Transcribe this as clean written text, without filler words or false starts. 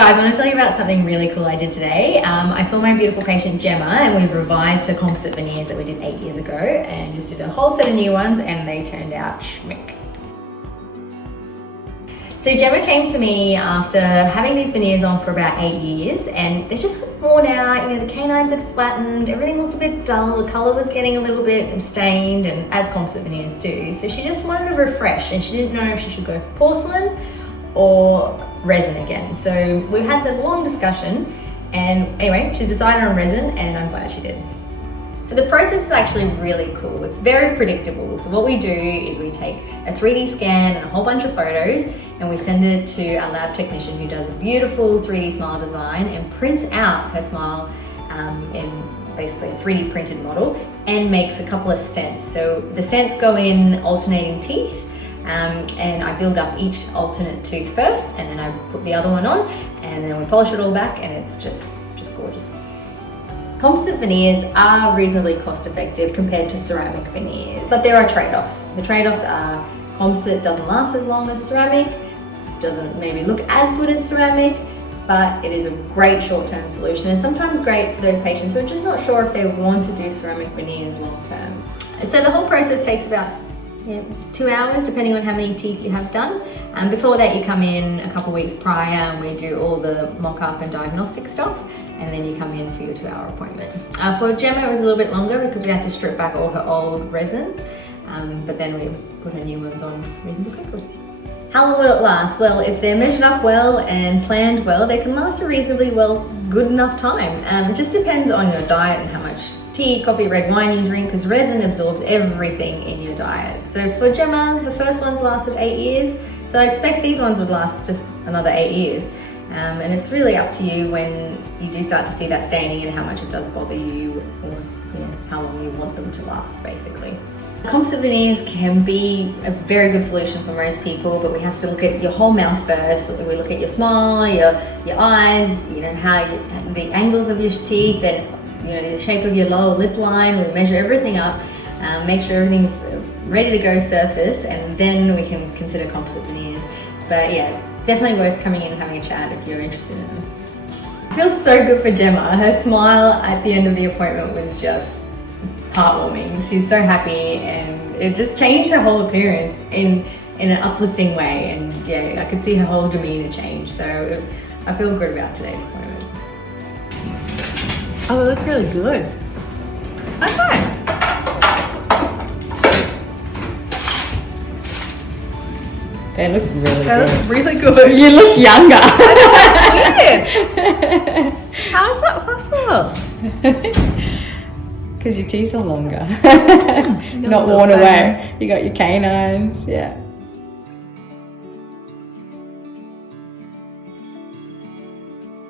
Guys, I want to tell you about something really cool I did today. I saw my beautiful patient Gemma, and we've revised her composite veneers that we did 8 years ago, and just did a whole set of new ones, and they turned out schmick. So Gemma came to me after having these veneers on for about 8 years, and they just got worn out. You know, the canines had flattened, everything looked a bit dull, the color was getting a little bit stained, and as composite veneers do. So she just wanted to refresh, and she didn't know if she should go for porcelain or resin again. So we had the long discussion, and anyway, she's decided on resin, and I'm glad she did. So the process is actually really cool. It's very predictable. So what we do is we take a 3D scan and a whole bunch of photos, and we send it to our lab technician who does a beautiful 3D smile design and prints out her smile in basically a 3D printed model, and makes a couple of stents. So the stents go in alternating teeth, and I build up each alternate tooth first, and then I put the other one on, and then we polish it all back, and it's just gorgeous. Composite veneers are reasonably cost effective compared to ceramic veneers, but there are trade-offs. The trade-offs are composite doesn't last as long as ceramic, doesn't maybe look as good as ceramic, but it is a great short-term solution, and sometimes great for those patients who are just not sure if they want to do ceramic veneers long-term. So the whole process takes about 2 hours, depending on how many teeth you have done. Before that, you come in a couple of weeks prior, and we do all the mock-up and diagnostic stuff, and then you come in for your 2-hour appointment. For Gemma, it was a little bit longer because we had to strip back all her old resins, but then we put her new ones on reasonably quickly. How long will it last? Well, if they're measured up well and planned well, they can last a reasonably good enough time. It just depends on your diet and how much tea, coffee, red wine you drink, because resin absorbs everything in your diet. So for Gemma, her first ones lasted 8 years, so I expect these ones would last just another 8 years. And it's really up to you when you do start to see that staining and how much it does bother you, or how long you want them to last, basically. Composite veneers can be a very good solution for most people, but we have to look at your whole mouth first. We look at your smile, your eyes, the angles of your teeth, and the shape of your lower lip line. We measure everything up, make sure everything's ready to go surface, and then we can consider composite veneers. But yeah, definitely worth coming in and having a chat if you're interested in them. It feels so good for Gemma. Her smile at the end of the appointment was just heartwarming. She's so happy, and it just changed her whole appearance in an uplifting way, and yeah, I could see her whole demeanor change. So I feel good about today's appointment. Oh, they look really good. Okay. They look really They good. look really good. You look younger. Weird. How is that possible? Because your teeth are longer. Not worn away. You got your canines, yeah.